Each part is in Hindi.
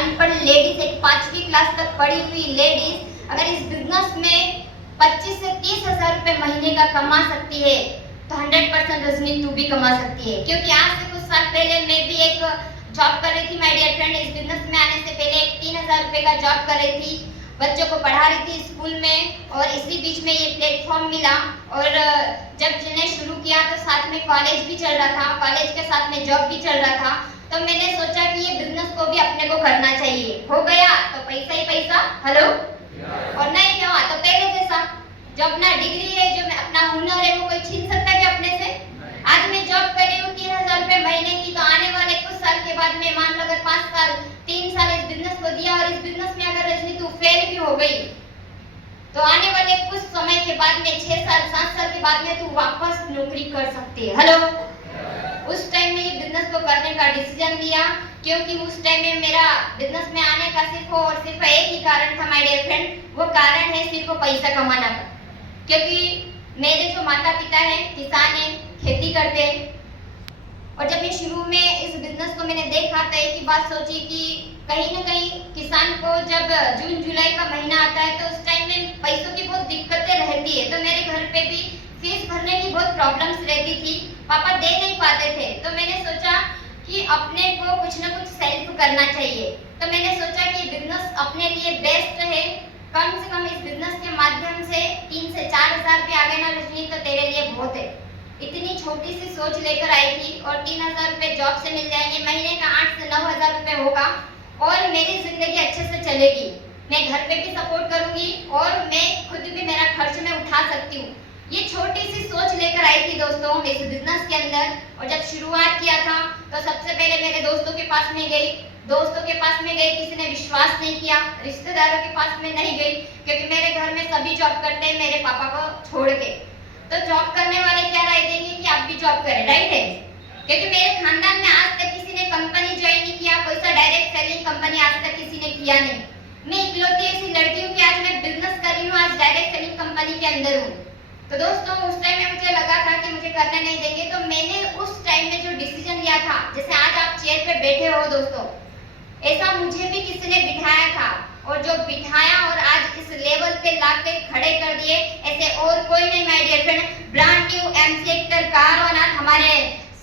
अनपढ़ लेडीज, एक 5वीं क्लास तक पढ़ी हुई लेडीज अगर इस बिजनेस में 25 से 30 हजार रुपए महीने का कमा सकती है तो 100% रजनी तू भी कमा सकती है। क्योंकि आज से कुछ साल पहले मैं भी एक जॉब कर रही थी माय डियर फ्रेंड। इस बिजनेस में आने से पहले एक 3000 रुपए का जॉब कर रही थी, बच्चों को पढ़ा रही थी स्कूल में, और इसी बीच में ये प्लेटफॉर्म मिला। और जब मैंने शुरू किया तो साथ में कॉलेज भी चल रहा था, कॉलेज के साथ में जॉब भी चल रहा था। तो मैंने सोचा कि ये बिजनेस को भी अपने को करना चाहिए। हो गया तो पैसा ही पैसा, हेलो, और नहीं हुआ तो पहले जैसा। जो अपना डिग्री है, जो अपना हुनर है, वो कोई छीन सकता है अपने से? आज मैं जॉब कर रही हूँ 3000 रुपए महीने की, तो आने वाले कुछ साल के बाद में मान लो अगर 5 साल 3 साल इस बिजनेस को दिया और इस बिजनेस में अगर रजनी तू फेल भी हो गई तो आने वाले कुछ समय के बाद में 6 साल 7 साल के बाद में तू वापस नौकरी कर सकती है। हेलो, उस टाइम में ये बिजनेस को करने का डिसीजन लिया, क्योंकि उस टाइम में मेरा बिजनेस में आने का सिर्फ और सिर्फ एक ही कारण था माय डियर फ्रेंड, वो कारण है सिर्फ पैसा कमाना का। क्योंकि मेरे जो माता पिता हैं किसान हैं, खेती करते हैं, और जब मैं शुरू में इस बिजनेस को मैंने देखा तो एक ही बात सोची कि कहीं ना कहीं किसान को जब जून जुलाई का महीना आता है तो उस टाइम में पैसों की बहुत दिक्कतें रहती है। तो मेरे घर पे भी फीस भरने की बहुत प्रॉब्लम्स रहती थी, पापा दे नहीं पाते थे। तो मैंने सोचा कि अपने को कुछ ना कुछ सेल्फ करना चाहिए। तो मैंने सोचा कि बिजनेस अपने लिए बेस्ट है, कम से कम इस बिजनेस के माध्यम से 3 से 4 हजार रुपये आ गए ना रजनी तो तेरे लिए बहुत है। इतनी छोटी सी सोच लेकर आई थी, और 3000 रुपये जॉब से मिल जाएंगे, महीने का 8 से 9 हजार रुपये होगा, और मेरी जिंदगी अच्छे से चलेगी। मैं घर पे भी सपोर्ट करूंगी और मैं खुद भी मेरा खर्च में उठा सकती हूँ। ये छोटी सी सोच लेकर आई थी दोस्तों इस बिजनेस के अंदर। और जब शुरुआत किया था तो सबसे पहले मेरे दोस्तों के पास में गई, किसी ने विश्वास नहीं किया। रिश्तेदारों के पास में नहीं गई, क्योंकि मेरे घर में सभी जॉब करते हैं मेरे पापा को छोड़ के। तो जॉब करने वाले क्या राय देंगे कि आप भी जॉब करें, राइट है? क्योंकि मेरे खानदान में आज तक किसी ने कंपनी ज्वाइन नहीं किया, कोई सा डायरेक्ट सेलिंग कंपनी आज तक किसी ने किया नहीं। मैं इकलौती ऐसी लड़की हूँ कि आज मैं बिजनेस कर रही हूँ, आज डायरेक्ट सेलिंग कंपनी के अंदर हूँ। तो दोस्तों उस टाइम में मुझे लगा था कि मुझे करने नहीं देंगे, तो मैंने उस टाइम में जो डिसीजन लिया था, जैसे आज आप चेयर पे बैठे हो दोस्तों, ऐसा मुझे भी किसी ने बिठाया था, और जो बिठाया और आज इस लेवल पे लाके खड़े कर दिए, ऐसे और कोई नहीं my dear friend. Brand new MC actor car और आज हमारे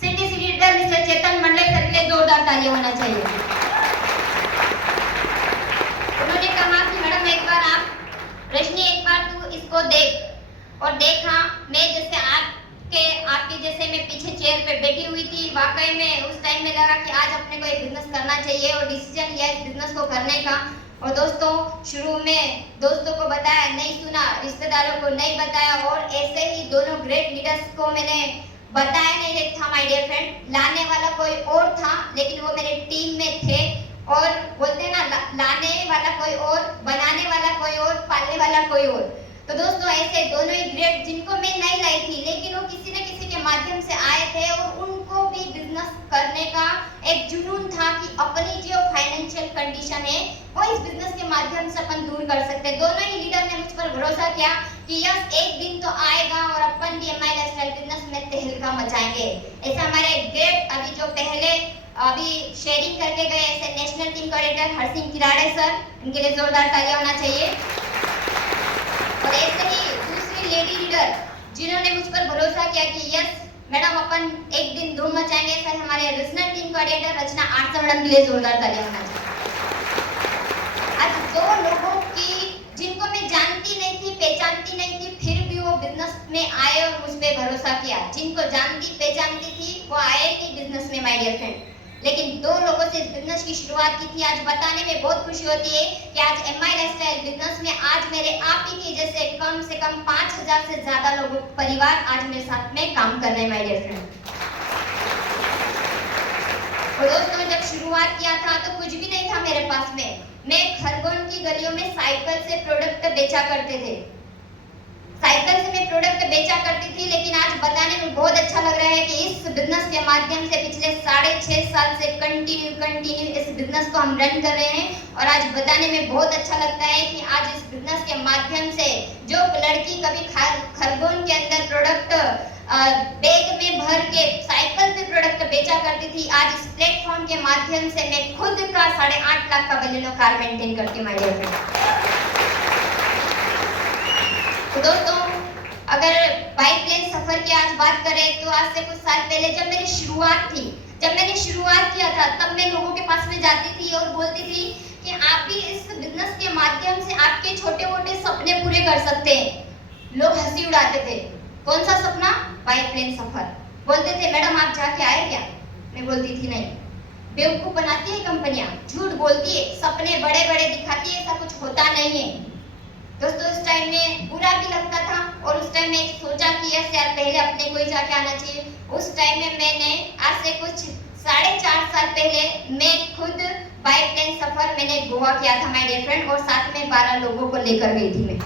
city leader mister Chetan Mandal sir के लिए जोरदार तालियां होना चाहिए। उन्होंने कहा कि मैडम एक बार आप रजनी एक बार तू इसको देख, और देखा मैं जैसे आपके जैसे मैं पीछे चेयर पे बैठी हुई थी। वाकई में उस टाइम में लगा कि आज अपने को एक बिजनेस करना चाहिए, और डिसीजन लिया इस बिजनेस को करने का। और दोस्तों शुरू में दोस्तों को बताया नहीं, सुना, रिश्तेदारों को नहीं बताया, और ऐसे ही दोनों ग्रेट लीडर्स को मैंने बताया नहीं था माय डियर फ्रेंड। लाने वाला कोई और था, लेकिन वो मेरे टीम में थे, और बोलते ना लाने वाला कोई और, बनाने वाला कोई और, पालने वाला कोई और। तो दोस्तों ऐसे दोनों ही ग्रेट जिनको मैं नहीं लाई थी, लेकिन वो किसी न किसी के माध्यम से आए थे, और उनको भी बिजनेस करने का एक जुनून था कि अपनी जो फाइनेंशियल कंडीशन है वो इस बिजनेस के माध्यम से अपन दूर कर सकते हैं। दोनों ही लीडर ने मुझ पर भरोसा किया कि यस एक दिन तो आएगा और अपन भी एमआई लाइफस्टाइल बिजनेस में तहलका मचाएंगे। ऐसे हमारे ग्रेट अभी शेयरिंग करके गए ऐसे national team coordinator Harsingh Kirade sir, इनके लिए जोरदार तालियां होना चाहिए। और ऐसे ही दूसरी लेडी लीडर जिन्होंने मुझ पर भरोसा किया कि यस मैडम अपन एक दिन धूम मचाएंगे, सर हमारे रीजनल टीम कोऑर्डिनेटर रचना आर्ट्स मैडम के लिए जोरदार तालियां होना चाहिए। आज दो लोगों की जिनको मैं जानती नहीं थी, पहचानती नहीं थी, फिर भी वो बिजनेस में आए और मुझ पे भरोसा किया। जिनको जानती पहचानती थी वो आए नहीं बिजनेस में माय डियर फ्रेंड, लेकिन दो लोगों से इस बिजनेस की शुरुआत की थी। आज बताने में बहुत खुशी होती है कि आज एमआई लाइफस्टाइल बिजनेस में आज मेरे आप ही की जैसे कम से कम 5000 से ज्यादा लोगों परिवार आज मेरे साथ में काम कर रहे हैं माय डियर फ्रेंड। और दोस्तों जब शुरुआत किया था तो कुछ भी नहीं था मेरे पास में। मैं खरगोन की गलियों में साइकिल से प्रोडक्ट बेचा करते थे, साइकिल से मैं प्रोडक्ट बेचा करती थी, लेकिन आज बताने में बहुत अच्छा लग रहा है कि इस बिजनेस के माध्यम से पिछले 6.5 साल से कंटिन्यू इस बिजनेस को हम रन कर रहे हैं। और आज बताने में बहुत अच्छा लगता है कि आज इस बिजनेस के माध्यम से जो लड़की कभी खरगोन के अंदर प्रोडक्ट बैग में भर के साइकिल पे प्रोडक्ट बेचा करती थी, आज इस प्लेटफॉर्म के माध्यम से मैं खुद का 8.5 लाख लाख का बलेनो कार मेंटेन करती हूँ माय डियर फ्रेंड। तो दोस्तों, अगर बाइक प्लेन सफर की आज बात करें तो आज से कुछ साल पहले जब मैंने शुरुआत किया था, तब मैं लोगों के पास में जाती थी और बोलती थी कि आप भी इस बिजनेस के माध्यम से आपके छोटे-मोटे सपने पूरे कर सकते हैं। लोग हंसी उड़ाते थे। कौन सा सपना? बाइक प्लेन सफर। बोलते थे मैडम आप जाके आए क्या? मैं बोलती थी नहीं। बेवकूफ बनाती है कंपनियां, झूठ बोलती है, सपने बड़े-बड़े दिखाती है, ऐसा कुछ होता नहीं है। दोस्तों, उस टाइम में बुरा भी लगता था और उस टाइम में सोचा कि यस यार पहले अपने को ही जाके आना चाहिए। उस टाइम में मैंने आज से कुछ 4.5 साल पहले मैं खुद बाइक प्लेन सफर मैंने गोवा किया था माय डियर फ्रेंड, और साथ में 12 लोगों को लेकर गई थी मैं।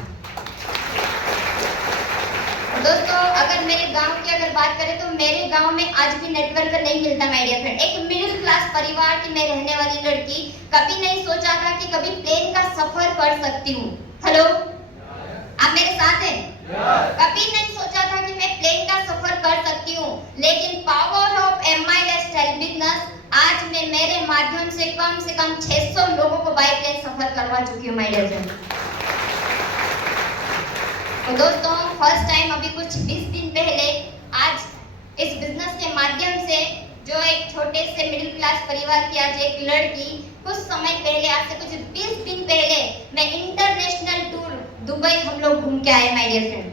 दोस्तों, अगर मेरे गांव की अगर बात करें तो मेरे गांव में आज भी नेटवर्क नहीं मिलता माय डियर फ्रेंड। एक मिडिल क्लास परिवार की मैं रहने वाली लड़की, कभी नहीं सोचा था कि कभी प्लेन का सफर कर सकती हूँ। हेलो, आप मेरे साथ हैं? कभी नहीं सोचा था कि मैं प्लेन का सफर कर सकती हूँ, लेकिन power of MI lifestyle business आज मैं मेरे माध्यम से कम 600 लोगों को बाइक प्लेन सफर करवा चुकी हूँ माय डियर फ्रेंड। तो दोस्तों, फर्स्ट टाइम अभी कुछ 20 दिन पहले आज इस बिजनेस के माध्यम से जो एक छोटे से मिडिल क्लास परिवार की आज एक लड़की, कुछ समय पहले आज से कुछ 20 दिन पहले मैं इंटरनेशनल टूर दुबई हम लोग घूम के आए माय डियर फ्रेंड।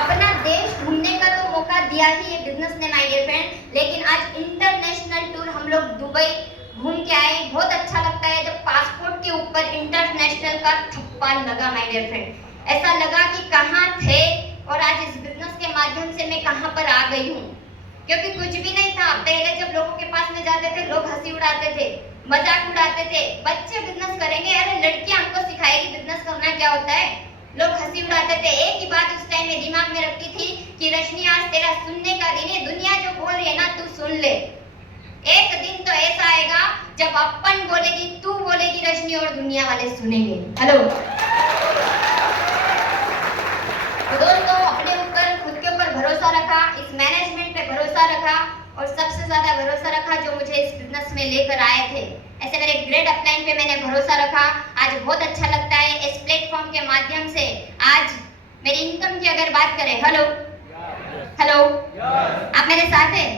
अपना देश घूमने का तो मौका दिया ही ये बिजनेस ने माय डियर फ्रेंड, लेकिन आज इंटरनेशनल टूर हम लोग दुबई घूम के आए। बहुत अच्छा लगता है जब पासपोर्ट के ऊपर इंटरनेशनल का थप्पा लगा माय डियर फ्रेंड। ऐसा लगा कि कहाँ थे और आज इस बिजनेस के माध्यम से मैं कहाँ पर आ गई हूँ, क्योंकि कुछ भी नहीं था। पहले जब लोगों के पास में जाते थे लोग हंसी उड़ाते थे, मजाक उड़ाते थे, बच्चे बिजनेस करेंगे, अरे लड़कियां हमको सिखाएगी बिजनेस करना क्या होता है। लोग हंसी उड़ाते थे। एक ही बात उस टाइम में दिमाग में रखती थी कि रश्मि आज तेरा सुनने का दिन है, दुनिया जो बोल रही है ना तू सुन ले। एक दिन तो ऐसा आएगा जब अपन बोलेगी, तू बोलेगी रश्मि, और दुनिया वाले सुनेंगे। हेलो, तो दोस्तों, अपने ऊपर खुद के ऊपर भरोसा रखा, इस मैनेजमेंट पे भरोसा रखा, और सबसे ज्यादा भरोसा रखा जो मुझे इस बिजनेस में लेकर आए थे। ऐसे मेरे ग्रेड अपलाइन पे मैंने भरोसा रखा। आज बहुत अच्छा लगता है इस प्लेटफॉर्म के माध्यम से। आज मेरी इनकम की अगर बात करें, हेलो हेलो, आप मेरे साथ हैं?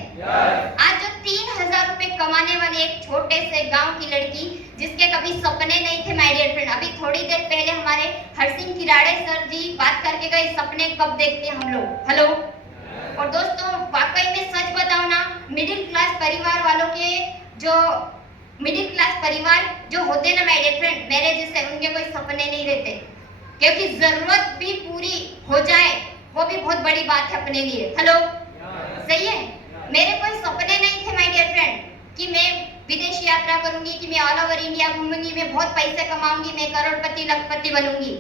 आज जो 3000 रुपए कमाने वाली एक छोटे से गांव की लड़की, जिसके कभी सपने नहीं थे माय डियर फ्रेंड, अभी थोड़ी देर पहले हमारे हरसिंह किराड़े सर जी बात करके गए, सपने कब देखते हैं हम लोग। हेलो, और दोस्तों वाकई में सच बताऊं ना, मिडिल क्लास परिवार वालों के जो मिडिल क्लास परिवार जो होते ना माय डियर फ्रेंड, मेरे जैसे, उनके कोई सपने नहीं रहते, क्योंकि जरूरत भी पूरी हो जाए वो भी बहुत बड़ी बात है अपने लिए। हेलो, सही है? मेरे कोई सपने नहीं थे माय डियर फ्रेंड कि मैं विदेश यात्रा करूंगी, कि मैं ऑल ओवर इंडिया घूमूंगी, मैं बहुत पैसे कमाऊंगी, मैं करोड़पति लखपति बनूंगी।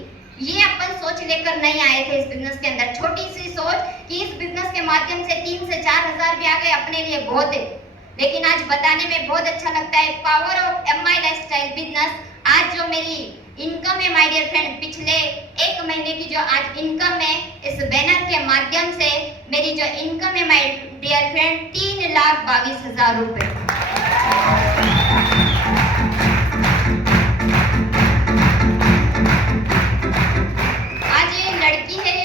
ये अपन सोच लेकर नहीं आए थे इस बिजनेस के अंदर। छोटी सी सोच कि इस बिजनेस के माध्यम से 3 से 4 हजार भी आ गए अपने लिए बहुत है। लेकिन आज बताने में बहुत अच्छा लगता है, power of MI lifestyle business. आज जो मेरी इनकम है माय डियर फ्रेंड, पिछले 1 महीने की जो आज इनकम है इस बैनर के माध्यम से, मेरी जो इनकम है माय डियर फ्रेंड 3,22,000 रुपए। आज ये लड़की है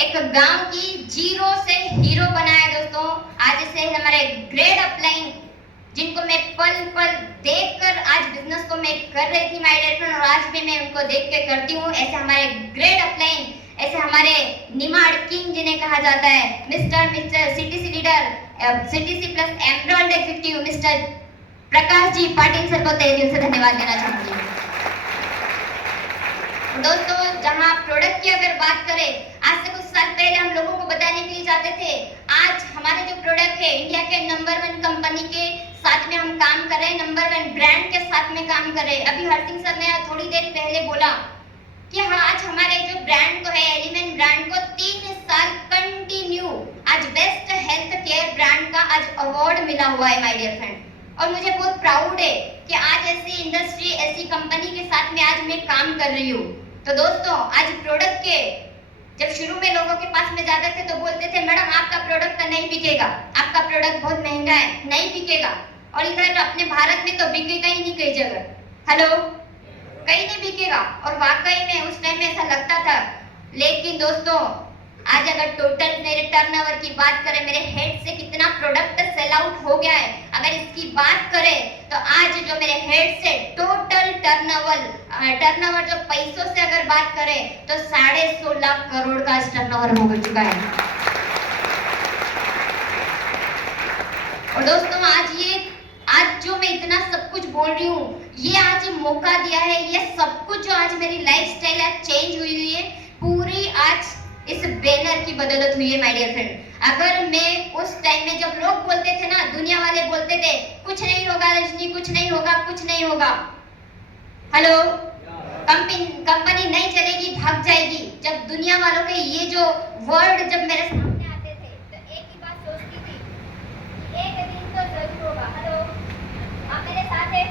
एक गांव की, जीरो से हीरो बनाया दोस्तों। आज इसे हमारे ग्रेड अपलाइन, जिनको मैं पल पल देखकर आज बिजनेस को मैं कर रही थी माय डियर फ्रेंड, और आज भी मैं उनको देख के करती हूँ। ऐसे हमारे ग्रेड अपलाइन, ऐसे हमारे निमाड़ किंग जिन्हें कहा जाता है, mister CTC leader, CTC plus emerald executive mister Prakash ji Patil sir को तहे दिल से धन्यवाद देना चाहूंगी। दोस्तों, जहां प्रोडक्ट की अगर बात करें, आज से कुछ साल पहले हम लोगों को बताने के लिए जाते थे, आज हमारे जो प्रोडक्ट है इंडिया के नंबर 1 कंपनी के साथ में हम काम कर रहे हैं, नंबर 1 ब्रांड के साथ में काम कर रहे हैं। अभी हरसिंह सर ने थोड़ी देर पहले बोला कि हाँ, आज हमारे जो ब्रांड को है, एलिमेंट ब्रांड को 3 साल कंटिन्यू आज बेस्ट हेल्थ केयर ब्रांड का आज अवार्ड मिला हुआ है माय डियर फ्रेंड। और मुझे बहुत प्राउड है कि आज ऐसी इंडस्ट्री, ऐसी कंपनी के साथ में आज मैं काम कर रही हूँ। तो दोस्तों, आज प्रोडक्ट के जब शुरू में लोगों के पास में जाते थे तो बोलते थे मैडम आपका प्रोडक्ट तो नहीं बिकेगा, आपका प्रोडक्ट बहुत महंगा है, नहीं बिकेगा। और इधर अपने भारत में तो बिकेगा ही नहीं कई जगह, हेलो, कहीं नहीं बिकेगा। और वाकई में उस टाइम में ऐसा लगता था। लेकिन दोस्तों आज अगर टोटल मेरे टर्नओवर की बात करें, मेरे हेड से कितना प्रोडक्ट सेल आउट हो गया है, अगर इसकी बात करें तो आज जो मेरे हेड से टोटल टर्नओवर जो पैसों से अगर बात करें तो 16.5 लाख करोड़ का टर्नओवर हो चुका है। और दोस्तों आज जो मैं इतना सब कुछ बोल रही हूँ, ये आज मौका दिया है, ये सब कुछ जो आज मेरी लाइफस्टाइल आज चेंज हुई है, पूरी आज इस बैनर की बदौलत हुई है माय डियर फ्रेंड। अगर मैं उस टाइम में जब लोग बोलते थे ना, दुनिया वाले बोलते थे कुछ नहीं होगा रजनी, कुछ नहीं होगा, कुछ नहीं होगा, हेलो, कंपनी नहीं चलेगी, भाग जाएगी, जब दुनिया वालों के ये जो वर्ड जब मेरे सामने आते थे तो एक ही बात सोचती थी, एक दिन तो जरूर होगा। हेलो, आप मेरे साथ हैं?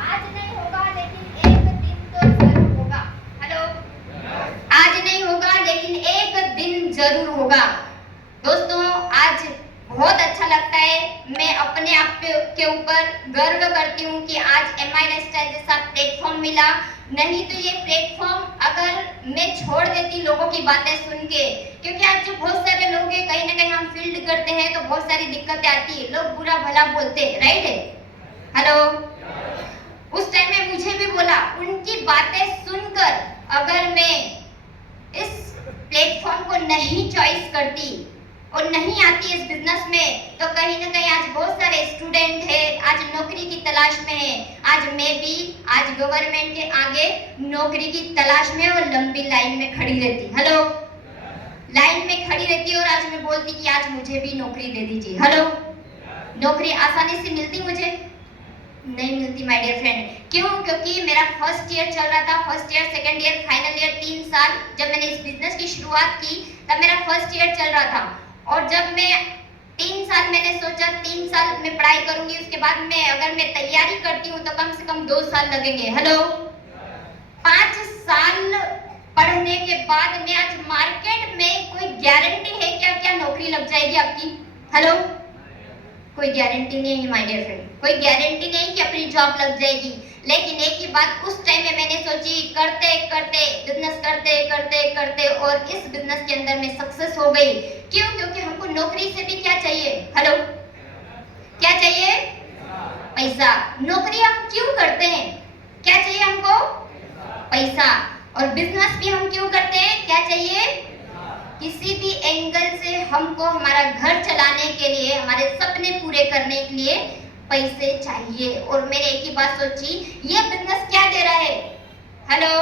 आज नहीं होगा लेकिन एक दिन तो जरूर होगा। हेलो, आज नहीं होगा लेकिन एक दिन जरूर होगा। दोस्तों आज बहुत अच्छा लगता है, मैं अपने आप के ऊपर गर्व करती हूँ कि आज एमआई लाइफस्टाइल जैसा प्लेटफॉर्म मिला। नहीं तो ये प्लेटफॉर्म अगर मैं छोड़ देती लोगों की बातें सुन के, क्योंकि आज जो बहुत सारे लोग हैं, कहीं ना कहीं हम फील्ड करते हैं तो बहुत सारी दिक्कतें आती है, लोग बुरा भला बोलते हैं, राइट है, हेलो। उस टाइम में मुझे भी बोला, उनकी बातें सुनकर अगर मैं इस प्लेटफॉर्म को नहीं चॉइस करती और नहीं आती इस बिजनेस में, तो कहीं ना कहीं आज बहुत सारे स्टूडेंट हैं, आज नौकरी की तलाश में हैं। आज मैं भी आज गवर्नमेंट के आगे नौकरी की तलाश में और लंबी लाइन में खड़ी रहती, हेलो, लाइन में खड़ी रहती और आज मैं बोलती कि आज मुझे भी नौकरी दे दीजिए। हेलो, नौकरी आसानी से मिलती मुझे नहीं मिलती माय डियर फ्रेंड। क्यों? क्योंकि मेरा फर्स्ट ईयर चल रहा था, first year, second year, final year, 3 साल जब मैंने इस बिजनेस की शुरुआत की तब मेरा फर्स्ट ईयर चल रहा था। और जब मैं 3 साल मैंने सोचा 3 साल में पढ़ाई करूंगी, उसके बाद में अगर मैं तैयारी करती हूँ तो कम से कम 2 साल लगेंगे। हेलो, 5 साल पढ़ने के बाद में आज मार्केट में कोई गारंटी है क्या क्या नौकरी लग जाएगी आपकी? हेलो, कोई गारंटी नहीं है माय डियर फ्रेंड, कोई गारंटी नहीं कि अपनी जॉब लग जाएगी। लेकिन एक ही बात उस टाइम में मैंने सोची, करते करते बिजनेस करते करते करते और इस बिजनेस के अंदर मैं सक्सेस हो गई। क्यों? क्योंकि हमको नौकरी से भी क्या चाहिए? हेलो, क्या चाहिए? पैसा। नौकरी हम क्यों करते हैं? क्या चाहिए हमको? पैसा। और बिजनेस भी हम क्यों करते हैं? क्या चाहिए? किसी भी एंगल से हमको हमारा घर चलाने के लिए, हमारे सपने पूरे करने के लिए पैसे चाहिए। और मैंने एक ही बात सोची, ये बिजनेस क्या दे रहा है? हेलो,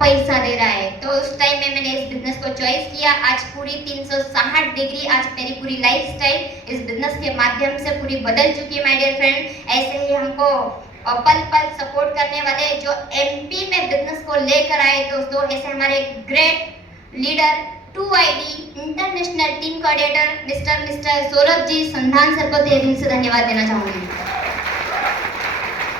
पैसा दे रहा है। तो उस टाइम में मैंने इस बिजनेस को चॉइस किया। आज पूरी 360 डिग्री आज मेरी पूरी लाइफस्टाइल इस बिजनेस के माध्यम से पूरी बदल चुकी है माय डियर फ्रेंड। ऐसे ही हमको पल पल सपोर्ट करने वाले जो एमपी में बिजनेस को लेकर आए दोस्तों, ऐसे हमारे great leader 2ID international team coordinator mister Saurabh ji Sandhan sir को तहे दिल से धन्यवाद देना चाहूंगी।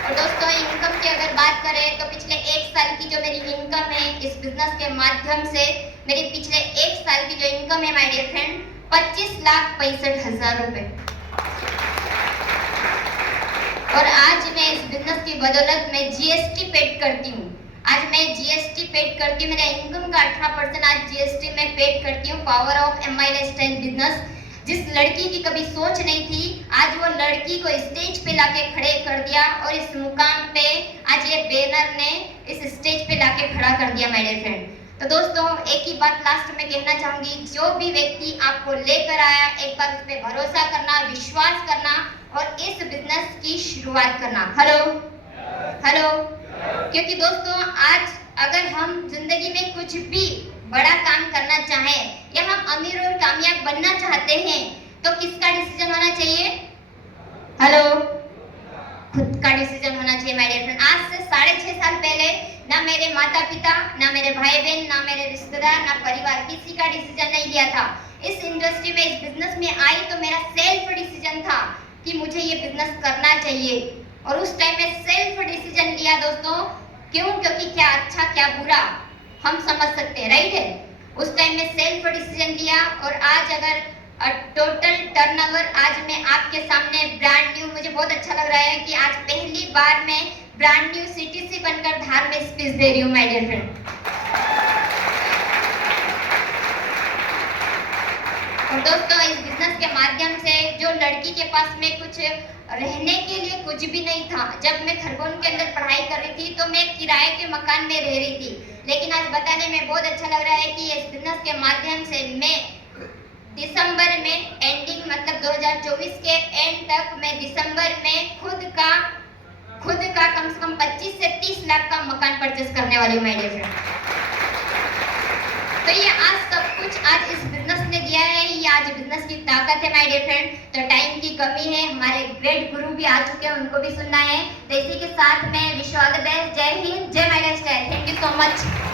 और दोस्तों इनकम की अगर बात करें तो पिछले 1 साल की जो मेरी इनकम है इस बिजनेस के माध्यम से, मेरी पिछले 1 साल की जो इनकम है माय डियर फ्रेंड 25,65,000 रुपए। और आज मैं इस बिजनेस की बदौलत में जीएसटी पेड करती हूँ। आज मैं जीएसटी पेड करती हूँ, मेरा इनकम का 18% आज जीएसटी में पेड करती हूँ। Power of MI lifestyle business. जिस लड़की की कभी सोच नहीं थी, आज वो लड़की को स्टेज पे लाके खड़े कर दिया और इस मुकाम पे आज ये बैनर ने इस स्टेज पे लाके खड़ा कर दिया माय डियर फ्रेंड। तो दोस्तों एक ही बात लास्ट में कहना चाहूंगी, जो भी व्यक्ति आपको लेकर आया एक बार उस पर भरोसा करना, विश्वास करना और इस बिजनेस की शुरुआत करना। हेलो, हेलो, क्योंकि दोस्तों आज अगर हम जिंदगी में कुछ भी बड़ा काम करना चाहें या हम अमीर और कामयाब बनना चाहते हैं तो किसका डिसीजन होना चाहिए? हेलो, खुद का डिसीजन होना चाहिए माय डियर फ्रेंड। आज से 6.5 साल पहले ना मेरे माता पिता, ना मेरे भाई बहन, ना मेरे रिश्तेदार, ना परिवार किसी का डिसीजन नहीं लिया था। इस इंडस्ट्री में इस बिजनेस में आई तो मेरा सेल्फ डिसीजन था कि मुझे ये बिजनेस करना चाहिए। और उस टाइम में सेल्फ डिसीजन लिया दोस्तों क्यों? क्योंकि क्या अच्छा क्या बुरा हम समझ सकते हैं, राइट है। उस टाइम में सेल्फ डिसीजन लिया और आज अगर टोटल टर्नओवर आज मैं आपके सामने ब्रांड न्यू, मुझे बहुत अच्छा लग रहा है कि आज पहली बार मैं ब्रांड न्यू सीटीसी बनकर धार में स्पीच दे रही हूँ माय डियर फ्रेंड। और दोस्तों इस बिजनेस के माध्यम से जो लड़की के पास में कुछ रहने के लिए कुछ भी नहीं था, जब मैं खरगोन के अंदर पढ़ाई कर रही थी तो मैं किराए के मकान में रह रही थी, लेकिन आज बताने में बहुत अच्छा लग रहा है कि इस बिजनेस के माध्यम से मैं दिसंबर में एंडिंग मतलब 2024 के एंड तक मैं दिसंबर में खुद का कम से कम 25 से 30 लाख का मकान परचेस करने वाली हूँ माय डियर फ्रेंड। तो ये आज सब कुछ आज इस बिजनेस ने दिया है, ये आज बिजनेस की ताकत है माय डियर फ्रेंड। तो टाइम की कमी है, हमारे ग्रेट गुरु भी आ चुके हैं, उनको भी सुनना है। तो इसी के साथ मैं wish you all the best. जय हिंद, जय my dear, thank you so much.